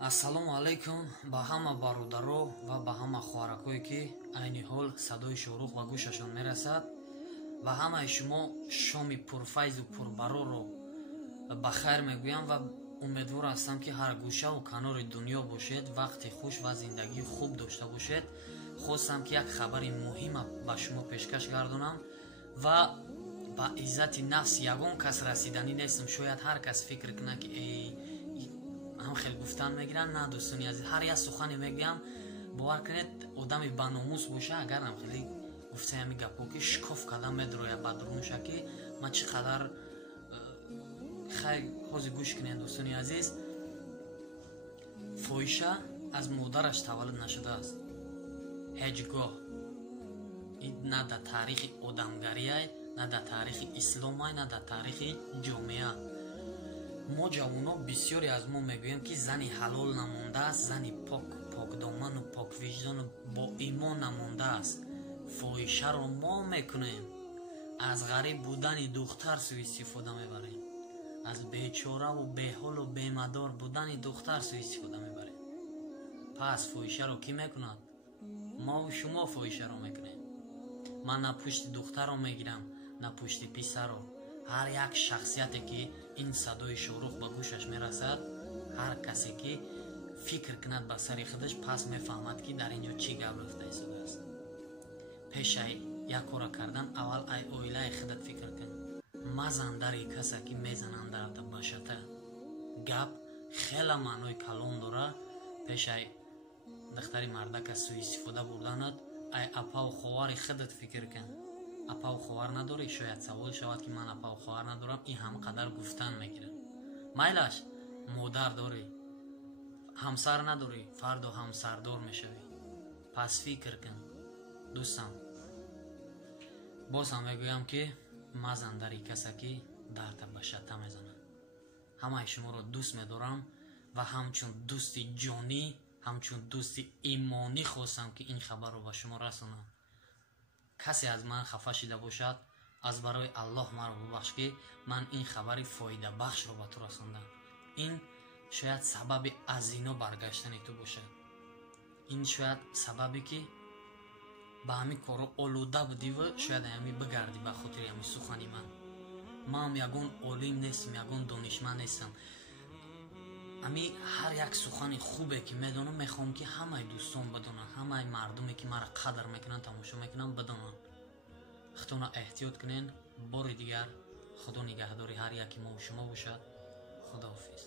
Ассалому алайкум ба ҳама бародаро ва ба ҳама хоҳаракое ки айни ҳол садои шӯрух ба гӯшашон мерасад ва ҳамаи шумо шоми пурфайзу пурбароро ба хайр мегӯям ва умедвор ҳастам ки ҳар гӯшаву канори дунё бошед, вақти хуш ва зиндагии хуб дошта бошед. Хостам ки як хабари муҳима ба шумо пешкаш гардонам ва ба иззати нафс ягон кас расиданӣ нестам. Шояд ҳар кас фикр кунад ки ҳам хел гуфтан мегиранд. На дӯстони азиз, ҳар як сухане мегӯям, бовар кунед одами баномус боша, агар ҳам хеле гуфтаи ҳами гапҳо ки шикоф кардан медроя ба дурмуша ки ман чӣ қадар хай ҳозир гӯш кунед дӯстони азиз. Фоҳиша аз модараш таваллуд нашудааст. ҳеҷ гоҳ на дар таърихи одамгария, на дар таърихи ислома, на дар таърихи ҷомеа. мо ҷавоно бисёре аз мо мегӯем ки зани ҳалол намондааст, зани покдоману поквиҷдону бо имон намондааст. фоҳишаро мо мекунем, аз ғариб будани духтар сӯистифода мебарем, аз бечораву беҳолу бемадор будани духтар сӯистифода мебарем. пас фоҳишаро кӣ мекунад? Мову шумо фоҳишаро мекунем. ман на пушти духтарро мегирам, на пушти писарро. ҳар як шахсияте ки ин садои шӯрух ба гӯшаш мерасад, ҳар касе ки фикр кунад ба сари худаш, пас мефаҳмад ки дар ин ҷо чӣ гап рафта истодааст. пешаи як кора кардан аввал ай оилаи худат фикр кун. мазан дари касе ки мезананд дар башата. гап хела маънои калон дора. пешаи духтари мардака сӯистифода бурданат, ай апаву ховари худат фикр кун. апаву ховар надорӣ? Шояд савол шавад ки ман апаву ховар надорам, ин ҳамқадар гуфтан мегирад. майлаш модар дорӣ, ҳамсар надорӣ, фардо ҳамсардор мешавӣ. пас фикр кун дӯстам. боз ҳам мегӯям ки мазан дари касе ки дарта ба шатта мезанад. ҳамаи шуморо дӯст медорам ва ҳамчун дӯсти ҷонӣ, ҳамчун дӯсти имонӣ хостам ки ин хабарро ба шумо расонам. касе аз ман хафа шида бошад, аз барои Аллоҳ маро бубахш ки ман ин хабари фоидабахшро ба ту расондам. ин шояд сабаби аз ино баргаштани ту бошад. ин шояд сабабе ки ба ҳамин корро олуда будиву шояд ҳами бигарди ба хотири ҳами сухани ман. ман ягон олим нестам, ягон донишманд нестам. ҳами ҳар як сухани хубе ки медонам, мехоҳам ки ҳамаи дӯстон бидонанд, ҳамаи мардуме ки маро қадр мекунанд, тамошо мекунанд, бидонанд. худтона эҳтиёт кунед. бори дигар худо нигаҳдори ҳар яки мо шумо бошад. худоҳофиз.